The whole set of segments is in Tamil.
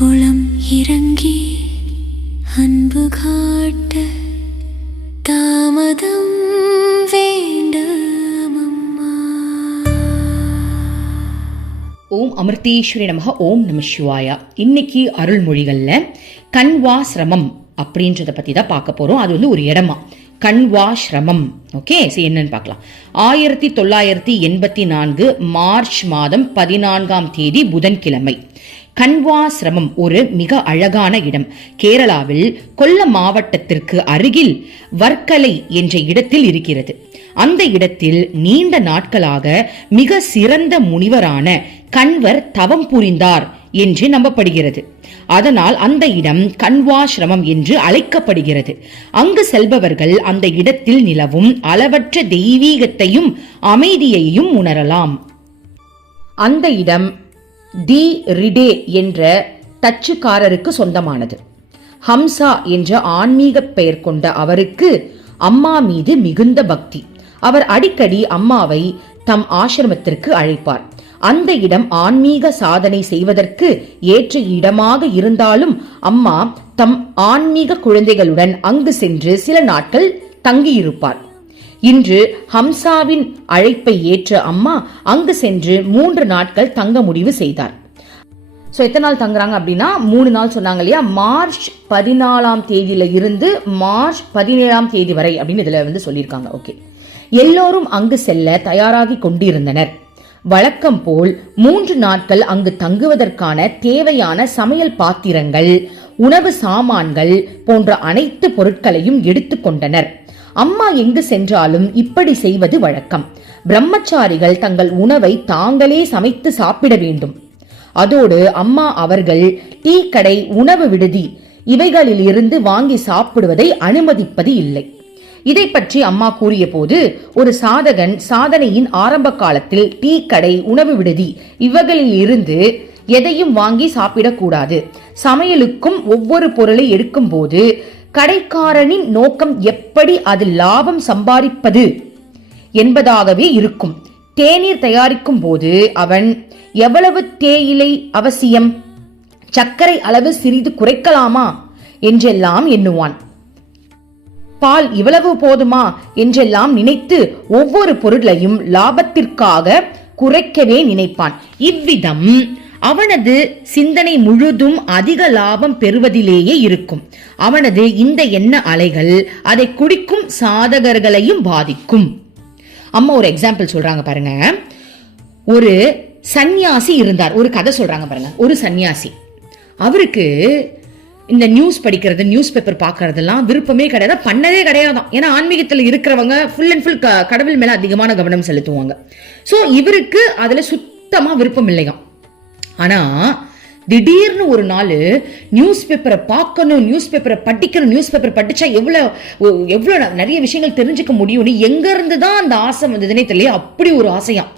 குளம் இறங்கி அன்பு காட்ட தாமதம் ஓம் அமிர்தீஸ்வரி நமக ஓம் நம சிவாயா. இன்னைக்கு அருள்மொழிகளில் கண்வாசிரமம் அப்படின்றத பற்றி தான் பார்க்க போகிறோம் அது வந்து ஒரு இடமா? கண்வாஸ்ரமம் ஓகே சரி என்னன்னு பார்க்கலாம். ஆயிரத்தி தொள்ளாயிரத்தி எண்பத்தி நான்கு மார்ச் மாதம் பதினான்காம் தேதி புதன்கிழமை. கண்வாசிரமம் ஒரு மிக அழகான இடம். கேரளாவில் கொல்லம் மாவட்டத்திற்கு அருகில் வர்க்கலை என்ற இடத்தில் இருக்கிறது. அந்த இடத்தில் நீண்ட நாட்களாக மிக சிறந்த முனிவரான கண்வர் தவம் புரிந்தார் என்று நம்பப்படுகிறது. அதனால் அந்த இடம் கண்வாசிரமம் என்று அழைக்கப்படுகிறது. அங்கு செல்பவர்கள் அந்த இடத்தில் நிலவும் அளவற்ற தெய்வீகத்தையும் அமைதியையும் உணரலாம். அந்த இடம் டி ரிடே என்ற டச்சுக்காரருக்கு சொந்தமானது. ஹம்சா என்ற ஆன்மீக பெயர் கொண்ட அவருக்கு அம்மா மீது மிகுந்த பக்தி. அவர் அடிக்கடி அம்மாவை தம் ஆசிரமத்திற்கு அழைப்பார். அந்த இடம் ஆன்மீக சாதனை செய்வதற்கு ஏற்ற இடமாக இருந்தாலும் அம்மா தம் ஆன்மீக குழந்தைகளுடன் அங்கு சென்று சில நாட்கள் தங்கியிருப்பார். இன்று ஹம்சாவின் அழைப்பை ஏற்ற அம்மா அங்கு சென்று மூன்று நாட்கள் தங்க முடிவு செய்தார். ஸோ எத்தனை நாள் தங்குறாங்க அப்படின்னா மூணு நாள் சொன்னாங்க இல்லையா? மார்ச் பதினாலாம் தேதியில இருந்து மார்ச் பதினேழாம் தேதி வரை அப்படின்னு இதுல வந்து சொல்லியிருக்காங்க. ஓகே எல்லோரும் அங்கு செல்ல தயாராகி கொண்டிருந்தனர். வழக்கம் போல் மூன்று நாட்கள் அங்கு தங்குவதற்கான தேவையான சமையல் பாத்திரங்கள் உணவு சாமான்கள் போன்ற அனைத்து பொருட்களையும் எடுத்துக்கொண்டனர் அம்மா எங்கு சென்றாலும் இப்படி செய்வது வழக்கம். பிரம்மச்சாரிகள் தங்கள் உணவை தாங்களே சமைத்து சாப்பிட வேண்டும். அதோடு அம்மா அவர்கள் டீ கடை உணவு விடுதி இவைகளில் இருந்து வாங்கி சாப்பிடுவதை அனுமதிப்பது இல்லை. இதை பற்றி அம்மா கூறிய போது ஒரு சாதகன் சாதனையின் ஆரம்ப காலத்தில் டீ கடை உணவு விடுதி இவைகளில் இருந்து எதையும் வாங்கி சாப்பிடக்கூடாது. சமையலுக்கும் ஒவ்வொரு பொருளை எடுக்கும் போது கடைக்காரனின் நோக்கம் எப்படி அது லாபம் சம்பாதிப்பது என்பதாகவே இருக்கும். தேநீர் தயாரிக்கும் போது அவன் எவ்வளவு தேயிலை அவசியம்? சர்க்கரை அளவு சிறிது குறைக்கலாமா? என்றெல்லாம் எண்ணுவான். பால் இவ்வளவு போதுமா? என்றெல்லாம் நினைத்து ஒவ்வொரு பொருளையும் லாபத்திற்காக குறைக்கவே நினைப்பான். இவ்விதம் அவனது சிந்தனை முழுதும் அதிக லாபம் பெறுவதிலேயே இருக்கும். அவனது இந்த எண்ண அலைகள் அதை குடிக்கும் சாதகர்களையும் பாதிக்கும். அம்மா ஒரு எக்ஸாம்பிள் சொல்றாங்க பாருங்க. ஒரு சந்நியாசி இருந்தார். ஒரு கதை சொல்றாங்க பாருங்க. ஒரு சந்நியாசி. அவருக்கு இந்த நியூஸ் படிக்கிறது நியூஸ் பேப்பர் பார்க்கறதெல்லாம் விருப்பமே கிடையாது. பண்ணதே கிடையாதான். ஏன்னா ஆன்மீகத்தில் இருக்கிறவங்க ஃபுல் அண்ட் ஃபுல் கடவுள் மேலே அதிகமான கவனம் செலுத்துவாங்க. ஸோ இவருக்கு அதில் சுத்தமாக விருப்பம் இல்லையாம். ஆனா திடீர்னு ஒரு நாள் நியூஸ் பேப்பரை பார்க்கணும் நியூஸ் பேப்பரை படிக்கணும் நியூஸ் பேப்பரை படிச்சா எவ்வளவு எவ்வளோ நிறைய விஷயங்கள் தெரிஞ்சுக்க முடியும்னு எங்க இருந்து தான் அந்த ஆசை வந்ததுன்னே தெரியல அப்படி ஒரு ஆசையாம்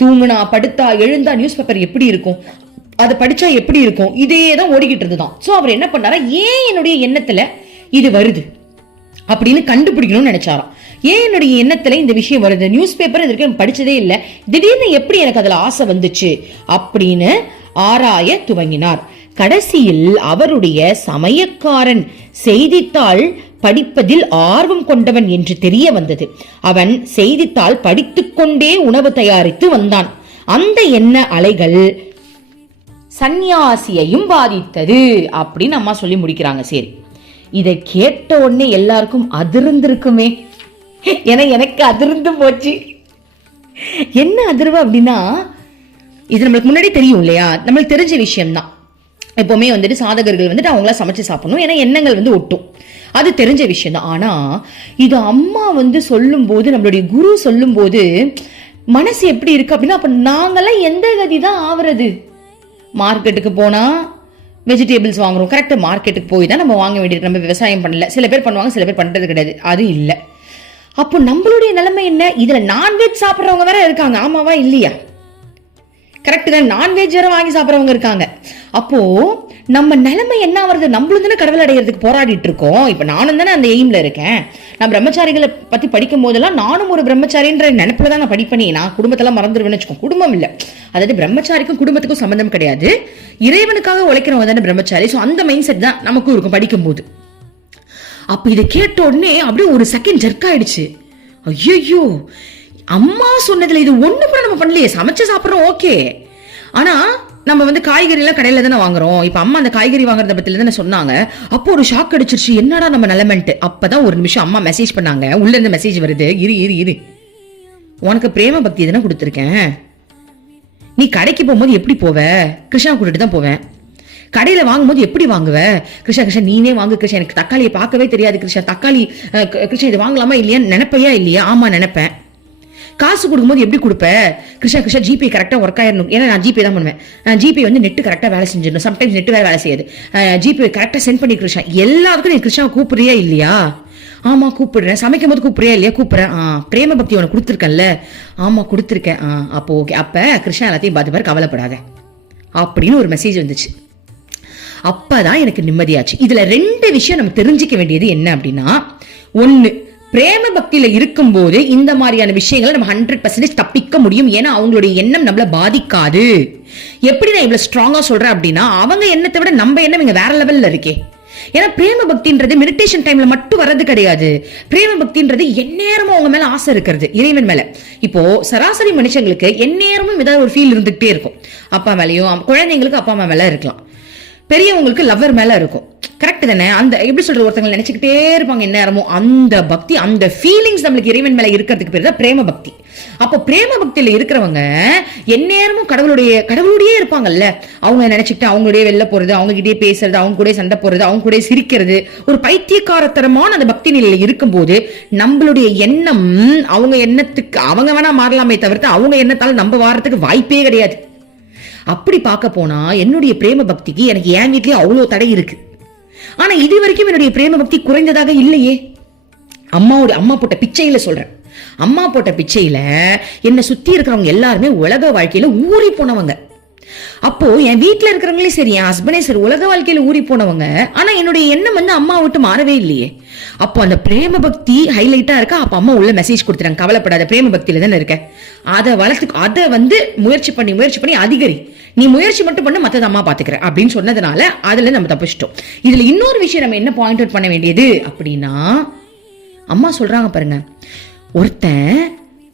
தூங்குனா படுத்தா எழுந்தா நியூஸ் பேப்பர் எப்படி இருக்கும்? அதை படிச்சா எப்படி இருக்கும்? இதே தான் ஓடிக்கிட்டு இருந்துதான். ஸோ அவர் என்ன பண்ணாரா ஏன் என்னுடைய எண்ணத்துல இது வருது? அப்படின்னு கண்டுபிடிக்கணும்னு நினைச்சாராம். ஏன் என்னுடைய எண்ணத்துல இந்த விஷயம் வருது? நியூஸ் பேப்பர் இது வரைக்கும் படிச்சதே இல்லை. திடீர்னு எப்படி எனக்கு அதுல ஆசை வந்துச்சு? அப்படின்னு ஆராய துவங்கினார். கடைசியில் அவருடைய சமயக்காரன் செய்தித்தாள் படிப்பதில் ஆர்வம் கொண்டவன் என்று தெரிய வந்தது. அவன் செய்தித்தாள் படித்துக்கொண்டே உணவு தயாரித்து வந்தான். அந்த எண்ண அலைகள் சந்நியாசியையும் பாதித்தது அப்படின்னு அம்மா சொல்லி முடிக்கிறாங்க. சரி இதை கேட்ட உடனே எல்லாருக்கும் அதிர்ந்திருக்குமே. ஏன்னா எனக்கு அதிர்ந்து போச்சு. என்ன அதிர்வு அப்படின்னா இது நம்மளுக்கு முன்னாடி தெரியும் இல்லையா? நம்மளுக்கு தெரிஞ்ச விஷயம்தான். எப்போவுமே வந்துட்டு சாதகர்கள் வந்துட்டு அவங்களா சமைச்சு சாப்பிடணும். ஏன்னா எண்ணங்கள் வந்து ஒட்டும். அது தெரிஞ்ச விஷயம் தான் ஆனா இது அம்மா வந்து சொல்லும் போது நம்மளுடைய குரு சொல்லும் போது மனசு எப்படி இருக்கு அப்படின்னா அப்ப நாங்களாம் எந்த கதி தான் ஆவறது? மார்க்கெட்டுக்கு போனா வெஜிடபிள்ஸ் வாங்குறோம். கரெக்டாக மார்க்கெட்டுக்கு போய் தான் நம்ம வாங்க வேண்டியது நம்ம விவசாயம் பண்ணல. சில பேர் பண்ணுவாங்க சில பேர் பண்ணுறது கிடையாது. அது இல்லை. அப்போ நம்மளுடைய நிலைமை என்ன? இதுல நான்வெஜ் சாப்பிட்றவங்க வேற இருக்காங்க. ஆமாவா? இல்லையா? கரெக்டு தான்? நான்வெஜ் வேற வாங்கி சாப்பிட்றவங்க இருக்காங்க. அப்போ நம்ம நிலைமை என்ன வருது நம்மளும் தானே கடவுள் அடைகிறதுக்கு போராடிட்டு இருக்கோம். இப்போ நானும் தானே அந்த எய்மில் இருக்கேன். நான் பிரம்மச்சாரிகளை பற்றி படிக்கும் போதெல்லாம் நானும் ஒரு பிரம்மச்சாரின்ற நினப்பில் தான் நான் படிப்பேனே. நான் குடும்பத்தெல்லாம் மறந்துடுவேன்னு வச்சுக்கோங்க குடும்பம் இல்லை. அதாவது பிரம்மச்சாரிக்கும் குடும்பத்துக்கும் சம்மந்தம் கிடையாது. இறைவனுக்காக உழைக்கிறவங்க தானே பிரம்மச்சாரி. ஸோ அந்த மைண்ட் செட் தான் நமக்கும் இருக்கும் படிக்கும்போது. அப்போ இதை கேட்ட உடனே அப்படியே ஒரு செகண்ட் ஜெர்க் ஆயிடுச்சு. ஐயோ அம்மா சொன்னதுல இது ஒன்று கூட நம்ம பண்ணலையே சமைச்சு சாப்பிட்றோம் ஓகே. ஆனால் நம்ம வந்து காய்கறிலாம் கடையில் தானே வாங்குறோம். இப்போ அம்மா அந்த காய்கறி வாங்குறத பத்தில தானே சொன்னாங்க. அப்போ ஒரு ஷாக் அடிச்சிருச்சு. என்னடா நம்ம நிலமன்ட்டு. அப்போ தான் ஒரு நிமிஷம் அம்மா மெசேஜ் பண்ணாங்க. உள்ளேருந்து மெசேஜ் வருது. இரு இரு இரு. உனக்கு பிரேம பக்தி தானே கொடுத்துருக்கேன். நீ கடைக்கு போகும்போது எப்படி போவ? கிருஷ்ணா கூட்டிட்டு தான் போவேன். கடையில் வாங்கும்போது எப்படி வாங்குவ? கிருஷ்ணா கிருஷ்ணா நீனே வாங்கு கிருஷ்ணா. எனக்கு தக்காளியை பார்க்கவே தெரியாது கிருஷ்ணா. தக்காளி கிருஷ்ணா இது வாங்கலாமா இல்லையா? நினைப்பையா இல்லையா? ஆமா நினைப்பேன். காசு கொடுக்கும்போது எப்படி கொடுப்ப? கிருஷ்ணா கிருஷ்ணா ஜிபே கரெக்டாக ஒர்க் ஆயிடணும் ஏன்னா நான் ஜிபே தான் பண்ணுவேன். ஜிபே வந்து நெட்டு கரெக்டாக வேலை செஞ்சிடணும். சம்டைம்ஸ் நெட்டு வேலை வேலை செய்யாது. ஜிபே கரெக்டாக சென்ட் பண்ணி கிருஷ்ணா. எல்லாத்துக்கும் நீ கிருஷ்ணா கூப்பிடுறியா இல்லையா? ஆமாம் கூப்பிடுறேன். சமைக்கும் போது கூப்பிடுறியா இல்லையா? கூப்பிட்றேன். ஆ பிரேம பக்தி உனக்கு கொடுத்துருக்கேன்ல. ஆமாம் கொடுத்துருக்கேன். ஆ அப்போ ஓகே அப்போ கிருஷ்ணா எல்லாத்தையும் பார்த்து பாரு கவலைப்படாத. அப்படின்னு ஒரு மெசேஜ் வந்துச்சு. அப்பதான் எனக்கு நிம்மதியாச்சு. இதுல ரெண்டு விஷயம் நம்ம தெரிஞ்சுக்க வேண்டியது என்ன அப்படின்னா ஒன்னு பிரேம பக்தியில இருக்கும்போது இந்த மாதிரியான விஷயங்களை நம்ம ஹண்ட்ரட் பர்சன்டேஜ் தப்பிக்க முடியும். ஏன்னா அவங்களுடைய எண்ணம் நம்மள பாதிக்காது. எப்படி நான் இவ்வளவு ஸ்ட்ராங்கா சொல்றேன் அப்படின்னா அவங்க எண்ணத்தை விட நம்ம எண்ணம் இங்க வேற லெவல்ல இருக்கே. ஏன்னா பிரேம பக்தின்றது மெடிடேஷன் டைம்ல மட்டும் வர்றது கிடையாது. பிரேம பக்தின்றது எந்நேரமும் அவங்க மேல ஆசை இருக்கிறது இறைவன் மேல. இப்போ சராசரி மனுஷங்களுக்கு எந்நேரமும் ஏதாவது ஒரு ஃபீல் இருந்துகிட்டே இருக்கும். அப்பா மேலேயும் குழந்தைங்களுக்கு அப்பா அம்மா மேல இருக்கலாம். பெரியவங்களுக்கு லவ்வர் மேல இருக்கும். கரெக்ட் தானே? அந்த எப்படி சொல்றது ஒருத்தங்க நினைச்சுக்கிட்டே இருப்பாங்க எந்நேரமும் அந்த பக்தி அந்த ஃபீலிங்ஸ் நம்மளுக்கு இறைவன் மேல இருக்கிறதுக்கு பேர் தான் பிரேம பக்தி. அப்போ பிரேம பக்தியில இருக்கிறவங்க எந்நேரமும் கடவுளுடைய கடவுளுடைய இருப்பாங்கல்ல. அவங்க நினைச்சுக்கிட்டு அவங்களுடைய வெளில போறது அவங்க கிட்டே பேசுறது அவங்க கூட சண்டை போறது அவங்க கூட சிரிக்கிறது ஒரு பைத்தியக்காரத்தரமான அந்த பக்தி நிலையில இருக்கும்போது நம்மளுடைய எண்ணம் அவங்க எண்ணத்துக்கு அவங்க வேணா மாறலாமே தவிர்த்து அவங்க எண்ணத்தால் நம்ம வாரத்துக்கு வாய்ப்பே கிடையாது. அப்படி பார்க்க போனா என்னுடைய பிரேம பக்திக்கு எனக்கு என் வீட்லயே அவ்வளோ தடை இருக்கு. ஆனா இது வரைக்கும் என்னுடைய பிரேம பக்தி குறைந்ததாக இல்லையே. அம்மாவோட அம்மா போட்ட பிச்சையில சொல்றேன். அம்மா போட்ட பிச்சையில என்னை சுத்தி இருக்கிறவங்க எல்லாருமே உலக வாழ்க்கையில ஊறி போனவங்க. அப்போ என் வீட்ல இருக்கிறவங்களே சரி என் ஹஸ்பண்டே சரி உலக வாழ்க்கையில ஊறி போனவங்க ஆனா என்னுடைய எண்ணம் வந்து அம்மா விட்டு மாறவே இல்லையே. அப்போ அந்த பிரேம பக்தி ஹைலைட்டா இருக்கா? அப்ப அம்மா உள்ள மெசேஜ் கொடுத்துறாங்க கவலைப்படாத பிரேம பக்தியில தானே இருக்க. அதை வளர்த்து அதை வந்து முயற்சி பண்ணி முயற்சி பண்ணி அதிகரி. நீ முயற்சி மட்டும் பண்ண மற்றது அம்மா பாத்துக்கிற. அப்படின்னு சொன்னதுனால அதுல நம்ம தப்பிச்சிட்டோம். இதுல இன்னொரு விஷயம் நம்ம என்ன பாயிண்ட் அவுட் பண்ண வேண்டியது அப்படின்னா அம்மா சொல்றாங்க பாருங்க ஒருத்தன்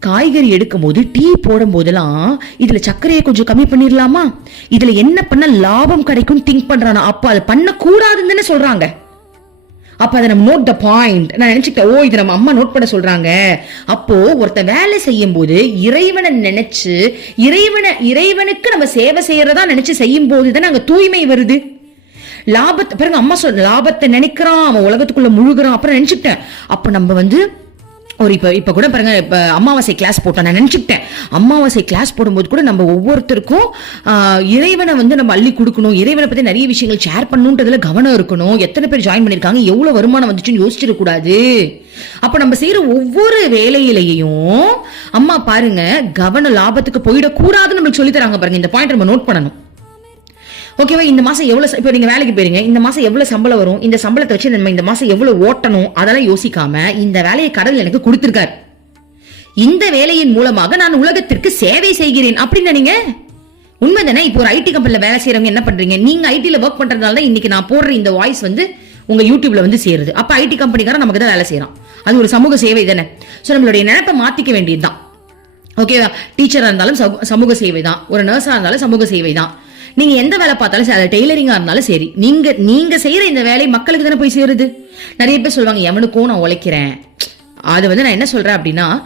காய்கறி எடுக்கும் போது டீ போடும் போதெல்லாம் இதுல சர்க்கரையை கொஞ்சம் கம்மி பண்ணிடலாமா இதுல என்ன பண்ண லாபம் கிடைக்கும் திங்க் பண்றானா? அப்ப அதை பண்ணக்கூடாதுன்னு தானே சொல்றாங்க. அப்போ அதை நம்ம நோட் த பாயிண்ட் நான் நினச்சிக்கிட்டேன் ஓ இதை நம்ம அம்மா நோட் பண்ண சொல்கிறாங்க அப்போது ஒருத்தன் வேலை செய்யும் போது இறைவனை நினச்சி இறைவனை இறைவனுக்கு நம்ம சேவை செய்கிறதா நினச்சி செய்யும் போது தான் தூய்மை வருது. லாபத்தை பாருங்க அம்மா சொல் லாபத்தை நினைக்கிறான் அவன் உலகத்துக்குள்ளே முழுகிறான் அப்புறம் நினச்சிக்கிட்டேன். அப்போ நம்ம வந்து ஒரு இப்போ இப்போ கூட பாருங்க இப்போ அமாவாசை கிளாஸ் போட்டோம். நான் நினச்சிக்கிட்டேன். அமாவாசை கிளாஸ் போடும்போது கூட நம்ம ஒவ்வொருத்தருக்கும் இறைவனை வந்து நம்ம அள்ளி கொடுக்கணும். இறைவனை பற்றி நிறைய விஷயங்கள் ஷேர் பண்ணணுன்றதுல கவனம் இருக்கணும். எத்தனை பேர் ஜாயின் பண்ணியிருக்காங்க? எவ்வளோ வருமானம் வந்துச்சுன்னு யோசிச்சிடக்கூடாது கூடாது. நம்ம செய்கிற ஒவ்வொரு வேலையிலேயும் அம்மா பாருங்க கவன லாபத்துக்கு போயிடக்கூடாதுன்னு நம்மளுக்கு சொல்லித்தராங்க பாருங்க. இந்த பாயிண்ட் நம்ம நோட் பண்ணணும். ஓகேவா இந்த மாசம் எவ்வளவு இப்போ நீங்க வேலைக்கு போயிருங்க. இந்த மாசம் எவ்வளவு சம்பளம் வரும்? இந்த சம்பளத்தை வச்சு நம்ம இந்த மாசம் எவ்வளவு ஓட்டணும்? அதெல்லாம் யோசிக்காம இந்த வேலையை கடவுள் எனக்கு கொடுத்திருக்காரு. இந்த வேலையின் மூலமாக நான் உலகத்திற்கு சேவை செய்கிறேன். அப்படின்னு நீங்க உண்மைதானே? இப்போ ஒரு ஐடி கம்பெனியில் வேலை செய்யறவங்க என்ன பண்றீங்க? நீங்க ஐடியில் ஒர்க் பண்றதுனால தான் இன்னைக்கு நான் போடுற இந்த வாய்ஸ் வந்து உங்க யூடியூப்ல வந்து சேருது. அப்ப ஐடி கம்பெனிக்காரன் நமக்கு தான் வேலை செய்யறான் அது ஒரு சமூக சேவை தானே? ஸோ நம்மளுடைய நினைப்பை மாத்திக்க வேண்டியதுதான். ஓகேவா டீச்சராக இருந்தாலும் சமூ- சமூக சேவை தான். ஒரு நர்ஸாக இருந்தாலும் சமூக சேவை தான். நீங்க எந்த வேலை பார்த்தாலும் சரி அது டெய்லரிங்கா இருந்தாலும் சரி நீங்க நீங்க செய்யற இந்த வேலை மக்களுக்கு தானே போய் சேருது? நிறைய பேர் சொல்லுவாங்க எவனுக்கும் நான் உழைக்கிறேன். அது வந்து நான் என்ன சொல்றேன் அப்படின்னா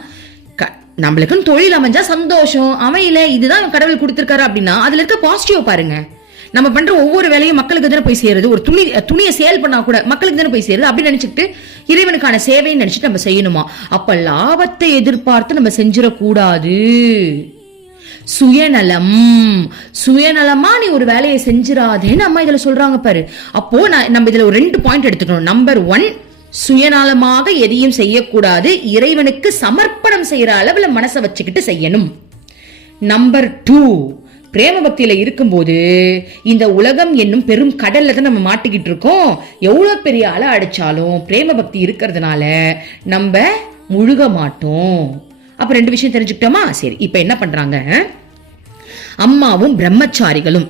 க- நம்மளுக்குன்னு தொழில் அமைஞ்சா சந்தோஷம் அமையல இதுதான் கடவுள் கொடுத்துருக்காரு அப்படின்னா அதுல இருக்க பாசிட்டிவ் பாருங்க. நம்ம பண்ற ஒவ்வொரு வேலையும் மக்களுக்கு தானே போய் சேருது. ஒரு துணி துணியை சேல் பண்ணா கூட மக்களுக்கு தானே போய் சேருது. அப்படின்னு நினைச்சிட்டு இறைவனுக்கான சேவைன்னு நினைச்சிட்டு நம்ம செய்யணுமா? அப்ப லாபத்தை எதிர்பார்த்து நம்ம செஞ்சிடக்கூடாது. சுயநலம். சுயநலமா நீ ஒரு வேலையை செஞ்சிடாதேன்னு அம்மா இதுல சொல்றாங்க பாரு. அப்போ நான் நம்ம இதுல ஒரு ரெண்டு பாயிண்ட் எடுத்துக்கணும். நம்பர் ஒன் சுயநலமாக எதையும் செய்யக்கூடாது. இறைவனுக்கு சமர்ப்பணம் செய்யற அளவுல மனசை வச்சுக்கிட்டு செய்யணும். நம்பர் டூ பிரேம பக்தியில இருக்கும்போது இந்த உலகம் என்னும் பெரும் கடல்ல தான் நம்ம மாட்டிக்கிட்டு இருக்கோம். எவ்வளவு பெரிய அலை அடிச்சாலும் பிரேம பக்தி இருக்கிறதுனால நம்ம முழுக மாட்டோம். அப்போ ரெண்டு விஷயம் தெரிஞ்சுக்கிட்டோமா? சரி இப்போ என்ன பண்ணுறாங்க அம்மாவும் பிரம்மச்சாரிகளும்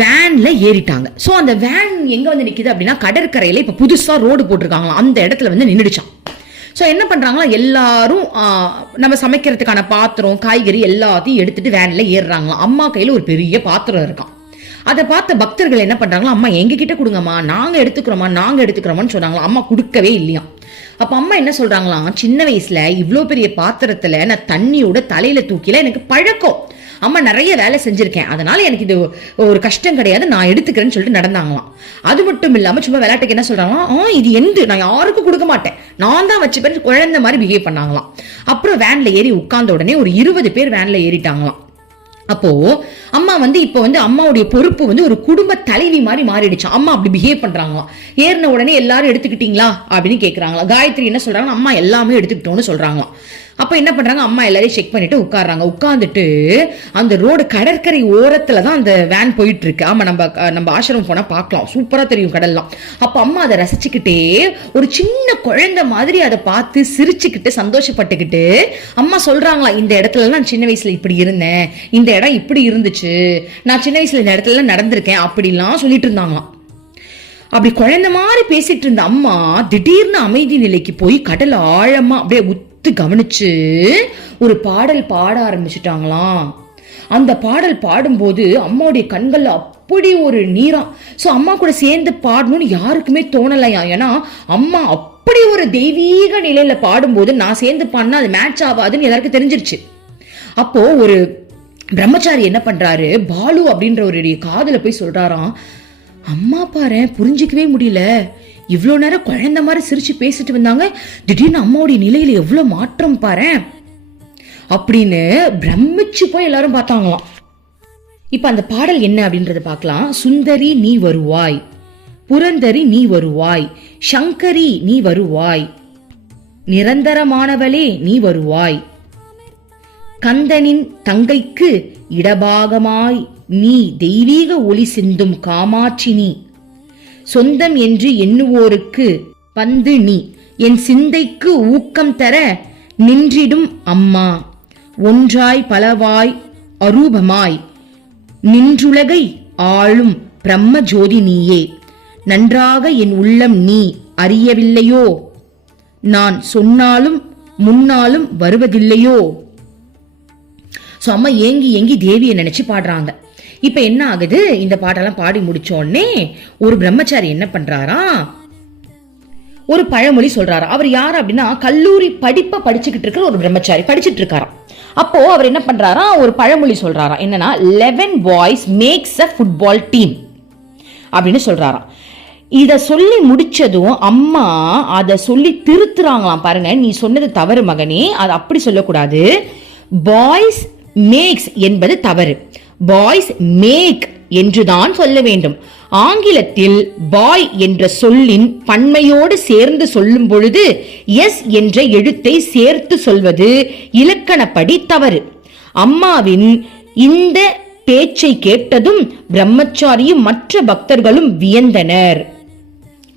வேன்ல ஏறிட்டாங்க. ஸோ அந்த வேன் எங்கே வந்து நிற்கிது அப்படின்னா கடற்கரையில் இப்போ புதுசாக ரோடு போட்டிருக்காங்களாம் அந்த இடத்துல வந்து நின்றுடுச்சான் ஸோ என்ன பண்ணுறாங்களா எல்லாரும் நம்ம சமைக்கிறதுக்கான பாத்திரம் காய்கறி எல்லாத்தையும் எடுத்துட்டு வேனில் ஏறுறாங்களாம். அம்மா கையில் ஒரு பெரிய பாத்திரம் இருக்கான் அதை பார்த்த பக்தர்கள் என்ன பண்ணுறாங்களா அம்மா எங்ககிட்ட கொடுங்கம்மா. நாங்கள் எடுத்துக்கிறோமா நாங்கள் எடுத்துக்கிறோமான்னு சொன்னாங்களா அம்மா கொடுக்கவே இல்லையாம். அப்ப அம்மா என்ன சொல்றாங்களாம்? சின்ன வயசுல இவ்வளோ பெரிய பாத்திரத்துல நான் தண்ணியோட தலையில தூக்கில எனக்கு பழக்கம். அம்மா நிறைய வேலை செஞ்சிருக்கேன். அதனால எனக்கு இது ஒரு கஷ்டம் கிடையாது. நான் எடுத்துக்கிறேன்னு சொல்லிட்டு நடந்தாங்களாம். அது மட்டும் இல்லாம சும்மா விளையாட்டுக்கு என்ன சொல்றாங்களாம்? ஆ இது எந்து? நான் யாருக்கும் கொடுக்க மாட்டேன். நான் தான் வச்சு பேர் குழந்தை மாதிரி பிஹேவ் பண்ணாங்களாம். அப்புறம் வேன்ல ஏறி உட்கார்ந்த உடனே ஒரு இருபது பேர் வேன்ல ஏறிட்டாங்களாம். அப்போ அம்மா வந்து இப்போ வந்து அம்மாவுடைய பொறுப்பு வந்து ஒரு குடும்ப தலைவி மாதிரி மாறிடுச்சு. அம்மா அப்படி பிஹேவ் பண்றாங்க. ஏறின உடனே எல்லாரும் எடுத்துக்கிட்டீங்களா? அப்படின்னு கேக்குறாங்களா காயத்ரி என்ன சொல்றாங்க அம்மா எல்லாமே எடுத்துக்கிட்டோம்னு சொல்றாங்களாம் அப்ப என்ன பண்றாங்க? அம்மா எல்லாரையும் செக் பண்ணிட்டு உட்கார்றாங்க. உட்காந்துட்டு அந்த ரோடு கடற்கரை ஓரத்துல தான் அந்த வேன் போயிட்டு இருக்கு ஆமா நம்ம நம்ம ஆசிரமம் போனா பார்க்கலாம். சூப்பரா தெரியும் கடல்லாம். அப்ப அம்மா அதை ரசிச்சுக்கிட்டே ஒரு சின்ன குழந்தை மாதிரி அதை பார்த்து சிரிச்சுக்கிட்டு சந்தோஷப்பட்டுக்கிட்டு அம்மா சொல்றாங்களா இந்த இடத்துல நான் சின்ன வயசுல இப்படி இருந்தேன். இந்த இடம் இப்படி இருந்துச்சு. நான் சின்ன வயசுல இந்த இடத்துல நடந்திருக்கேன். அப்படிலாம் சொல்லிட்டு இருந்தாங்களாம். அப்படி குழந்தை மாதிரி பேசிட்டு இருந்த அம்மா திடீர்னு அமைதி நிலைக்கு போய் கடல் ஆழமா அப்படியே உத்து கவனிச்சு ஒரு பாடல் பாட ஆரம்பிச்சிட்டாங்களாம். அந்த பாடல் பாடும்போது அம்மாவுடைய கண்கள் அப்படி ஒரு நீரா ஸோ அம்மா கூட சேர்ந்து பாடணும்னு யாருக்குமே தோணலையா? ஏன்னா அம்மா அப்படி ஒரு தெய்வீக நிலையில பாடும்போது நான் சேர்ந்து பாடினா அது மேட்ச் ஆகாதுன்னு எல்லாருக்கும் தெரிஞ்சிருச்சு. அப்போ ஒரு பிரம்மச்சாரி என்ன பண்றாரு? பாலு அப்படின்றவருடைய காதல போய் சொல்றாராம் அம்மா பாரு புரிஞ்சிக்கவே முடியல. இவ்வளோ நேரம் குழந்தை மாதிரி சிரிச்சு பேசிட்டு வந்தாங்க. திடீர்னு அம்மாவுடைய நிலையில எவ்வளோ மாற்றம் பாரேன். அப்படின்னு பிரமிச்சு போய் எல்லாரும் பார்த்தாங்களாம். இப்போ அந்த பாடல் என்ன அப்படின்றத பார்க்கலாம். சுந்தரி நீ வருவாய். புரந்தரி நீ வருவாய். சங்கரி நீ வருவாய். நிரந்தரமானவளே நீ வருவாய். கந்தனின் தங்கைக்கு இடபாகமாய் நீ தெய்வீக ஒளி சிந்தும் காமாட்சி நீ. சொந்தம் என்று எண்ணுவோருக்கு பந்து நீ. என் சிந்தைக்கு ஊக்கம் தர நின்றிடும் அம்மா. ஒன்றாய் பலவாய் அரூபமாய். நின்றுலகை ஆளும் பிரம்ம ஜோதி நீயே. நன்றாக என் உள்ளம் நீ அறியவில்லையோ? நான் சொன்னாலும் முன்னாலும் வருவதில்லையோ? ஸோ அம்மா ஏங்கி ஏங்கி தேவியை நினைச்சு பாடுறாங்க. இப்ப என்ன ஆகுது? இந்த பாட்டெல்லாம் பாடி முடிச்சோடனே ஒரு பிரம்மச்சாரி என்ன பண்றாரா? ஒரு பழமொழி சொல்றாரு. அவர் யார் அப்படின்னா கல்லூரி படிப்பை படிச்சுக்கிட்டு இருக்கிற ஒரு பிரம்மச்சாரி படிச்சுட்டு இருக்காராம். அப்போ அவர் என்ன பண்றாரா? ஒரு பழமொழி சொல்றாராம். என்னன்னா eleven boys makes a football team அப்படின்னு சொல்றாராம். இதை சொல்லி முடிச்சதும் அம்மா அதை சொல்லி திருத்துறாங்களாம் பாருங்க. நீ சொன்னது தவறு மகனே. அது அப்படி சொல்லக்கூடாது. பாய்ஸ் மேக்ஸ் என்பது தவறு. பாய்ஸ் மேக் என்றுதான் சொல்ல வேண்டும். ஆங்கிலத்தில் பாய் என்ற சொல்லின் பன்மையோடு சேர்ந்து சொல்லும் பொழுது எஸ் என்ற எழுத்தை சேர்த்து சொல்வது இலக்கணப்படி தவறு. அம்மாவின் இந்த பேச்சை கேட்டதும் பிரம்மச்சாரியும் மற்ற பக்தர்களும் வியந்தனர்.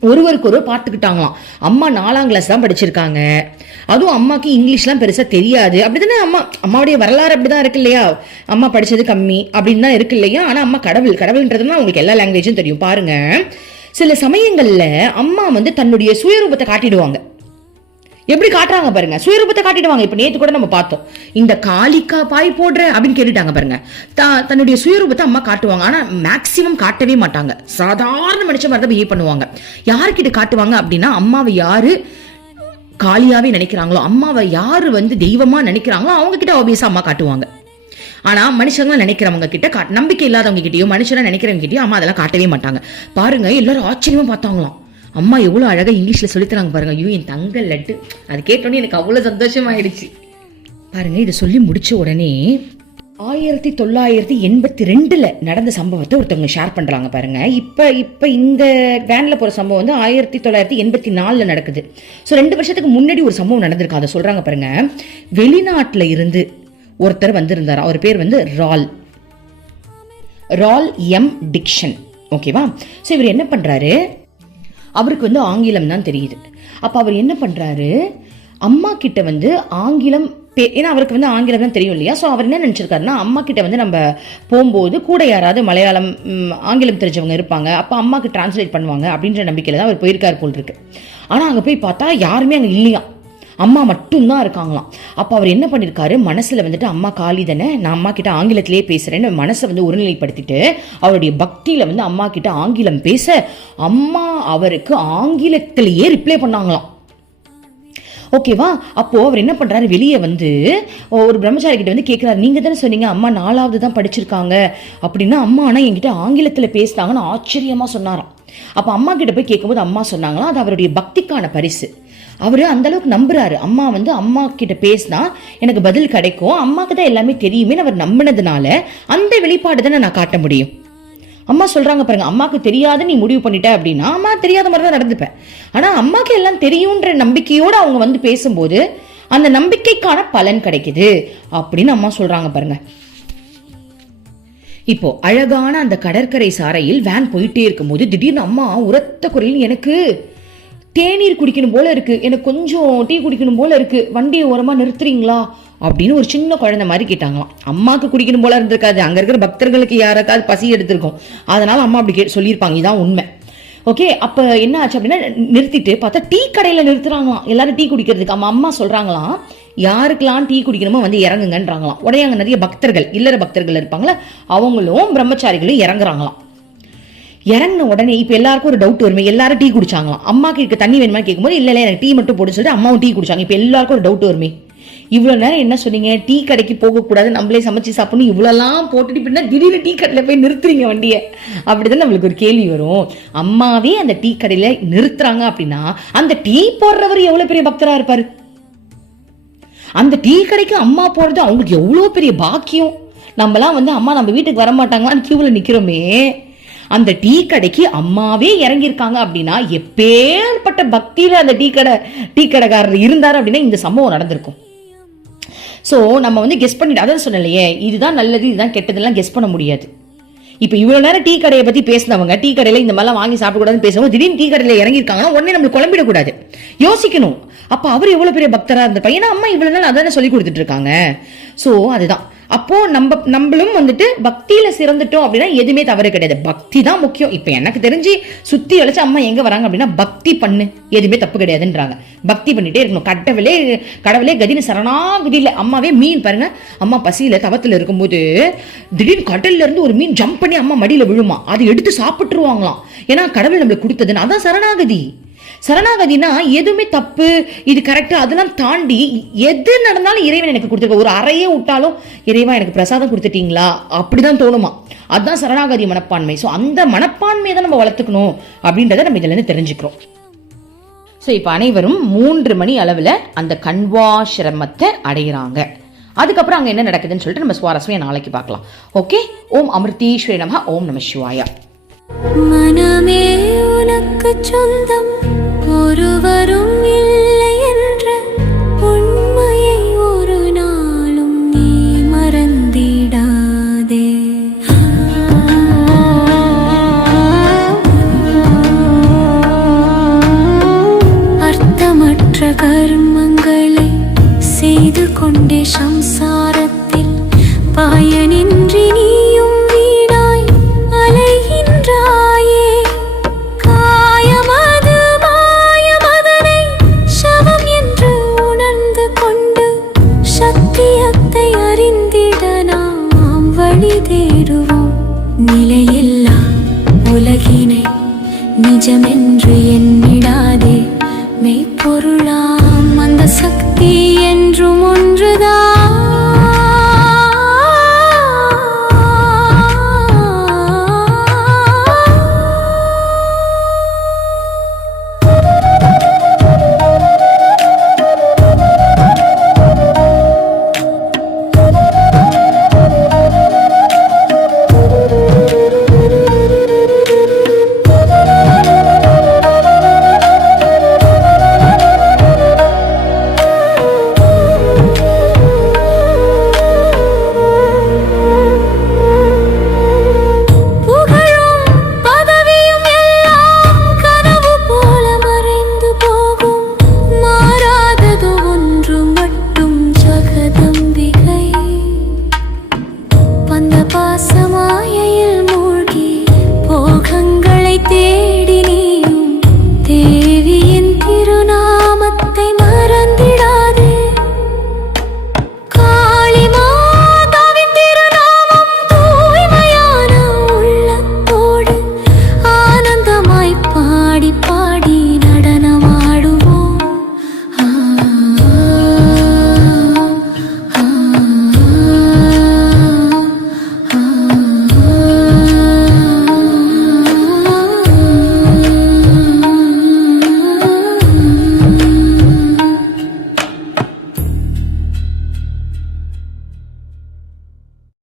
ஒருவருக்கு ஒருவர் பார்த்துக்கிட்டாங்களாம். அம்மா நாலாம் கிளாஸ் தான் படிச்சிருக்காங்க. அதுவும் அம்மாக்கு இங்கிலீஷ்லாம் பெருசாக தெரியாது. அப்படி தானே அம்மா அம்மாவுடைய வரலாறு அப்படிதான் இருக்கு இல்லையா? அம்மா படித்தது கம்மி அப்படின்னு தான் இருக்கு இல்லையா? ஆனால் அம்மா கடவுள் கடவுள்ன்றதுனா உங்களுக்கு எல்லா லாங்குவேஜும் தெரியும். பாருங்க. சில சமயங்களில் அம்மா வந்து தன்னுடைய சுயரூபத்தை காட்டிடுவாங்க. எப்படி காட்டுறாங்க பாருங்க. சுயரூபத்தை காட்டிடுவாங்க இப்போ நேற்று கூட நம்ம பார்த்தோம். இந்த காளிக்கா பாய் போடுற அப்படின்னு கேட்டுட்டாங்க பாருங்க. த- தன்னுடைய சுயரூபத்தை அம்மா காட்டுவாங்க. ஆனால் மேக்சிமம் காட்டவே மாட்டாங்க. சாதாரண மனுஷன் மாதிரி தான் பிஹேவ் பண்ணுவாங்க. யாருக்கிட்ட காட்டுவாங்க அப்படின்னா அம்மாவை யாரு காளியாவே நினைக்கிறாங்களோ அம்மாவை யாரு வந்து தெய்வமா நினைக்கிறாங்களோ அவங்க கிட்ட ஆபியஸா அம்மா காட்டுவாங்க. ஆனா மனுஷங்க நினைக்கிறவங்க கிட்ட கா- நம்பிக்கை இல்லாதவங்க கிட்டயோ மனுஷனா நினைக்கிறவங்க கிட்டயோ அம்மா அதெல்லாம் காட்டவே மாட்டாங்க. பாருங்க எல்லாரும் ஆச்சரியமா பார்த்தாங்களாம். அம்மா எவ்வளோ அழகாக இங்கிலீஷில் சொல்லித்தராங்க பாருங்க. ஐயோ என் தங்க லட்டு. அது கேட்டோன்னே எனக்கு அவ்வளோ சந்தோஷமாயிடுச்சு. பாருங்க இதை சொல்லி முடிச்ச உடனே ஆயிரத்தி தொள்ளாயிரத்தி எண்பத்தி ரெண்டில் நடந்த சம்பவத்தை ஒருத்தவங்க ஷேர் பண்ணுறாங்க பாருங்கள் இப்போ இப்போ இந்த வேனில் போகிற சம்பவம் வந்து ஆயிரத்தி தொள்ளாயிரத்தி எண்பத்தி நாலில் நடக்குது. ஸோ ரெண்டு வருஷத்துக்கு முன்னாடி ஒரு சம்பவம் நடந்திருக்கு. அதை சொல்கிறாங்க பாருங்கள் வெளிநாட்டில் இருந்து ஒருத்தர் வந்திருந்தார். அவர் பேர் வந்து ரால். ரால் எம் டிக்ஷன். ஓகேவா? ஸோ இவர் என்ன பண்ணுறாரு அவருக்கு வந்து ஆங்கிலம் தான் தெரியுது. அப்போ அவர் என்ன பண்ணுறாரு அம்மா கிட்ட வந்து ஆங்கிலம் பே- ஏன்னா அவருக்கு வந்து ஆங்கிலம் தான் தெரியும் இல்லையா? ஸோ அவர் என்ன நினச்சிருக்காருன்னா அம்மா கிட்ட வந்து நம்ம போகும்போது கூட யாராவது மலையாளம் ஆங்கிலம் தெரிஞ்சவங்க இருப்பாங்க. அப்போ அம்மாக்கு டிரான்ஸ்லேட் பண்ணுவாங்க அப்படின்ற நம்பிக்கையில் தான் அவர் போயிருக்காரு போல் இருக்கு. ஆனால் அங்கே போய் பார்த்தா யாருமே அங்கே இல்லையா? அம்மா மட்டும்தான் இருக்காங்களாம். அப்போ அவர் என்ன பண்ணியிருக்காரு மனசில் வந்துட்டு அம்மா காலி தானே நான் அம்மா கிட்ட ஆங்கிலத்திலே பேசுகிறேன்னு மனசை வந்து ஒருநிலைப்படுத்திட்டு அவருடைய பக்தியில் வந்து அம்மா கிட்ட ஆங்கிலம் பேச அம்மா அவருக்கு ஆங்கிலத்திலேயே ரிப்ளை பண்ணாங்களாம். ஓகேவா அப்போது அவர் என்ன பண்ணுறாரு வெளியே வந்து ஒரு பிரம்மச்சாரி கிட்ட வந்து கேட்குறாரு நீங்கள் தானே சொன்னீங்க அம்மா நாலாவது தான் படிச்சிருக்காங்க. அப்படின்னா அம்மா ஆனால் என்கிட்ட ஆங்கிலத்தில் பேசினாங்கன்னு ஆச்சரியமாக சொன்னாராம். அப்போ அம்மா கிட்ட போய் கேட்கும்போது அம்மா சொன்னாங்களா அது அவருடைய பக்திக்கான பரிசு. அவர் அந்த அளவுக்கு நம்புறாரு. அம்மா வந்து அம்மா கிட்ட பேசினா எனக்கு பதில் கிடைக்கும். அம்மாக்கு தான் எல்லாமே தெரியுமே அவர் நம்பினதுனால அந்த வெளிப்பாடு தானே நான் காட்ட முடியும். அம்மா சொல்கிறாங்க பாருங்க அம்மாவுக்கு தெரியாத நீ முடிவு பண்ணிட்ட அப்படின்னா அம்மா தெரியாத மாதிரி தான் நடந்துப்பேன். ஆனால் அம்மாக்கு எல்லாம் தெரியுன்ற நம்பிக்கையோடு அவங்க வந்து பேசும்போது அந்த நம்பிக்கைக்கான பலன் கிடைக்குது அப்படின்னு அம்மா சொல்கிறாங்க பாருங்க. இப்போ அழகான அந்த கடற்கரை சாரையில் வேன் போயிட்டே இருக்கும்போது திடீர்னு அம்மா உரத்த குரலில் எனக்கு தேநீர் குடிக்கணும் போல இருக்கு. எனக்கு கொஞ்சம் டீ குடிக்கணும் போல இருக்கு. வண்டியை ஓரமாக நிறுத்துறீங்களா? அப்படின்னு ஒரு சின்ன குழந்தை மாதிரி கேட்டாங்களாம். அம்மாவுக்கு குடிக்கணும் போல இருந்திருக்காது. அங்கே இருக்கிற பக்தர்களுக்கு யாருக்காவது பசி எடுத்திருக்கும். அதனால அம்மா அப்படி கே சொல்லியிருப்பாங்க. இதான் உண்மை. ஓகே அப்போ என்ன ஆச்சு அப்படின்னா நிறுத்திட்டு பார்த்தா டீ கடையில் நிறுத்துறாங்களாம். எல்லாரும் டீ குடிக்கிறதுக்கு. அம்மா அம்மா சொல்கிறாங்களாம் யாருக்கெல்லாம் டீ குடிக்கணுமோ வந்து இறங்குங்கன்றாங்களாம். உடனே அங்கே நிறைய பக்தர்கள் இல்லற பக்தர்கள் இருப்பாங்களா அவங்களும் பிரம்மச்சாரிகளும் இறங்குறாங்களாம். இறங்கின உடனே இப்போ எல்லாருக்கும் ஒரு டவுட் வருமே. எல்லாரும் டீ குடிச்சாங்களாம். அம்மாக்கு இருக்க தண்ணி வேணுமா கேட்கும்போது இல்லை இல்லை எனக்கு டீ மட்டும் போடுன்னு சொல்லிட்டு அம்மாவும் டீ குடிச்சாங்க. இப்போ எல்லாருக்கும் ஒரு டவுட் வருமே. இவ்வளோ நேரம் என்ன சொன்னீங்க? டீ கடைக்கு போகக்கூடாது நம்மளே சமைச்சு சாப்பிடணும் இவ்வளோலாம் போட்டுட்டு பின்னா திடீர்னு டீ கடையில் போய் நிறுத்துறீங்க வண்டியை. அப்படி தான் நம்மளுக்கு ஒரு கேள்வி வரும். அம்மாவே அந்த டீ கடையில் நிறுத்துறாங்க அப்படின்னா அந்த டீ போடுறவர் எவ்வளோ பெரிய பக்தராக இருப்பார்? அந்த டீ கடைக்கு அம்மா போடுறது அவங்களுக்கு எவ்வளோ பெரிய பாக்கியம்? நம்மலாம் வந்து அம்மா நம்ம வீட்டுக்கு வர மாட்டாங்களான்னு கியூவில் நிற்கிறோமே அந்த டீ கடைக்கு அம்மாவே இறங்கியிருக்காங்க அப்படின்னா எப்பேற்பட்ட பக்தியில அந்த டீ கடை டீ கடைக்காரர் இருந்தார் அப்படின்னா இந்த சம்பவம் நடந்திருக்கும். ஸோ நம்ம வந்து கெஸ் பண்ணிட்டு அதான் சொன்னலையே இதுதான் நல்லது இதுதான் கெட்டதெல்லாம் கெஸ் பண்ண முடியாது. இப்போ இவ்வளோ நேரம் டீ கடையை பற்றி பேசினவங்க டீ கடையில் இந்த மாதிரிலாம் வாங்கி சாப்பிடக்கூடாதுன்னு பேசுவாங்க திடீர்னு டீ கடையில் இறங்கியிருக்காங்கன்னா உடனே நம்மளுக்கு குழம்பிடக்கூடாது. யோசிக்கணும். அப்போ அவர் எவ்வளோ பெரிய பக்தராக இருந்த ஏன்னா அம்மா இவ்வளோ நாள் அதானே சொல்லி கொடுத்துட்டு இருக்காங்க. ஸோ அதுதான். அப்போ நம்ம நம்மளும் வந்துட்டு பக்தியில சிறந்துட்டோம் அப்படின்னா எதுவுமே தவறு கிடையாது. பக்தி தான் முக்கியம். இப்போ எனக்கு தெரிஞ்சு சுத்தி வளைச்சு அம்மா எங்க வராங்க அப்படின்னா பக்தி பண்ணு. எதுவுமே தப்பு கிடையாதுன்றாங்க. பக்தி பண்ணிட்டே இருக்கணும். கடவுளே கடவுளே கதின்னு சரணாகதியில் அம்மாவே மீன் பாருங்க. அம்மா பசியில தவத்துல இருக்கும்போது திடீர்னு கடல்ல இருந்து ஒரு மீன் ஜம்ப் பண்ணி அம்மா மடியில விழுமா. அதை எடுத்து சாப்பிட்டுருவாங்களாம். ஏன்னா கடவுள் நம்மளுக்கு கொடுத்ததுன்னு. அதான் சரணாகதி. சரணாகதினா எதுவுமே தப்பு இது கரெக்டு அதெல்லாம் தாண்டி எது நடந்தாலும் இறைவன் எனக்கு கொடுத்துருக்க ஒரு அறையே விட்டாலும் இறைவா எனக்கு பிரசாதம் கொடுத்துட்டீங்களா? அப்படிதான் தோணுமா? அதுதான் சரணாகதி மனப்பான்மை. ஸோ அந்த மனப்பான்மையை தான் நம்ம வளர்த்துக்கணும் அப்படின்றத நம்ம இதுல இருந்து தெரிஞ்சுக்கிறோம். ஸோ இப்போ அனைவரும் மூன்று மணி அளவில் அந்த கண்வாசிரமத்தை அடைகிறாங்க அதுக்கப்புறம் அங்கே என்ன நடக்குதுன்னு சொல்லிட்டு நம்ம சுவாரஸ்யம் நாளைக்கு பார்க்கலாம். ஓகே ஓம் அமிர்தீஸ்வரி நம ஓம் நம சிவாயா. மனமே உனக்கு சொந்தம். ஒருவரும் இல்லை என்ற உண்மையை ஒரு நாளும் நீ மறந்திடாதே. அர்த்தமற்ற கர்மங்களை செய்து கொண்டே சம்